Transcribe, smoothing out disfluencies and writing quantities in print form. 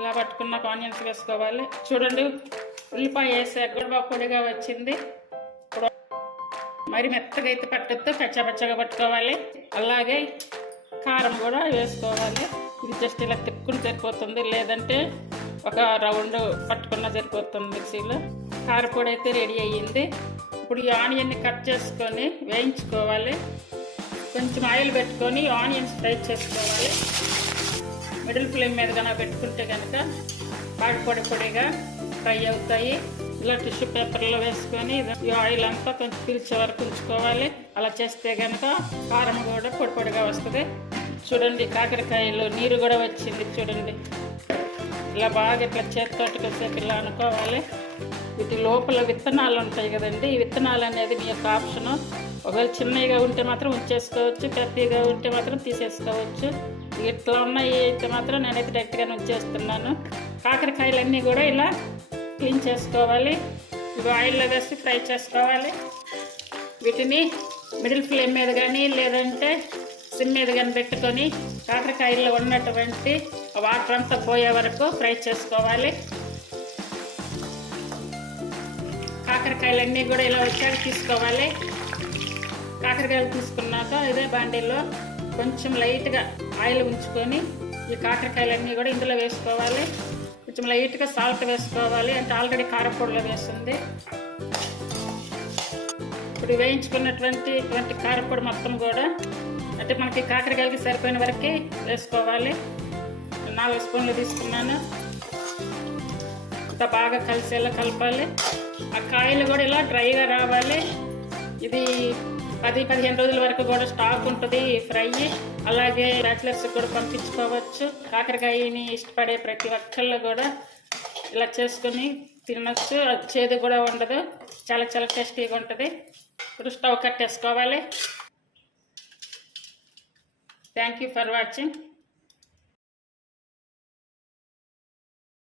ఇలా పట్టుకున్నాక ఆనియన్స్ వేసుకోవాలి. చూడండి, ఉల్లిపాయ వేసాక కూడా బాగా పొడిగా వచ్చింది. ఇప్పుడు మరి మెత్తగా అయితే పట్టద్దు, పచ్చగా పట్టుకోవాలి. అలాగే కారం కూడా వేసుకోవాలి. ఇది జస్ట్ ఇలా తిప్పుకుని సరిపోతుంది, లేదంటే ఒక రౌండ్ పట్టుకున్న సరిపోతుంది మిక్సీలో. కారపొడి అయితే రెడీ అయ్యింది. ఇప్పుడు ఈ ఆనియన్ని కట్ చేసుకొని వేయించుకోవాలి. కొంచెం ఆయిల్ పెట్టుకొని ఆనియన్స్ ఫ్రై చేసుకోవాలి. మిడిల్ ఫ్లేమ్ మీద కనుక పెట్టుకుంటే కనుక బాగా పొడిగా ఫ్రై అవుతాయి. ఇలా టిష్యూ పేపర్లో వేసుకొని ఈ ఆయిల్ అంతా కొంచెం పీల్చే వరకు ఉంచుకోవాలి. అలా చేస్తే కనుక కారం కూడా పొడిగా వస్తుంది. చూడండి, కాకరకాయలో నీరు కూడా వచ్చింది. చూడండి, ఇలా బాగా ఇట్లా చేతితోటి కొద్దిసేపు ఇలా అనుకోవాలి. వీటి లోపల విత్తనాలు ఉంటాయి కదండి. ఈ విత్తనాలు అనేది మీ యొక్క ఆప్షను. ఒకవేళ చిన్నగా ఉంటే మాత్రం ఉంచేసుకోవచ్చు, పెద్దగా ఉంటే మాత్రం తీసేసుకోవచ్చు. ఇట్లా ఉన్నాయి అయితే మాత్రం నేనైతే డైరెక్ట్గానే ఉంచేస్తున్నాను. కాకరకాయలన్నీ కూడా ఇలా క్లీన్ చేసుకోవాలి. ఇవి ఆయిల్లో వేసి ఫ్రై చేసుకోవాలి. వీటిని మిడిల్ ఫ్లేమ్ మీద కానీ లేదంటే సిమ్ మీద కానీ పెట్టుకొని కాకరకాయల్లో ఉన్నటువంటి వాటర్ అంతా పోయే వరకు ఫ్రై చేసుకోవాలి. కాకరకాయలన్నీ కూడా ఇలా వచ్చాక తీసుకోవాలి. కాకరకాయలు తీసుకున్నాక ఇదే బాండీలో కొంచెం లైట్గా ఆయిల్ ఉంచుకొని ఈ కాకరకాయలన్నీ కూడా ఇందులో వేసుకోవాలి. కొంచెం లైట్గా సాల్ట్ వేసుకోవాలి, అంటే ఆల్రెడీ కారపొడిలో వేస్తుంది. ఇప్పుడు వేయించుకున్నటువంటి కారపొడి మొత్తం కూడా అంటే మనకి కాకరకాయలకి సరిపోయిన వరకు వేసుకోవాలి. 4 స్పూన్లు తీసుకున్నాను. ఇంత బాగా కలిసేలా కలపాలి. ఆ కాయలు కూడా ఇలా డ్రైగా రావాలి. ఇది 10-15 రోజుల వరకు కూడా స్టాక్ ఉంటుంది ఫ్రై. అలాగే బ్యాచిలర్స్ కూడా పంపించుకోవచ్చు. కాకరకాయని ఇష్టపడే ప్రతి ఒక్కళ్ళు కూడా ఇలా చేసుకుని తినచ్చు. చేదు కూడా ఉండదు, చాలా టేస్టీగా ఉంటుంది. ఇప్పుడు స్టవ్ కట్టేసుకోవాలి. Thank you for watching.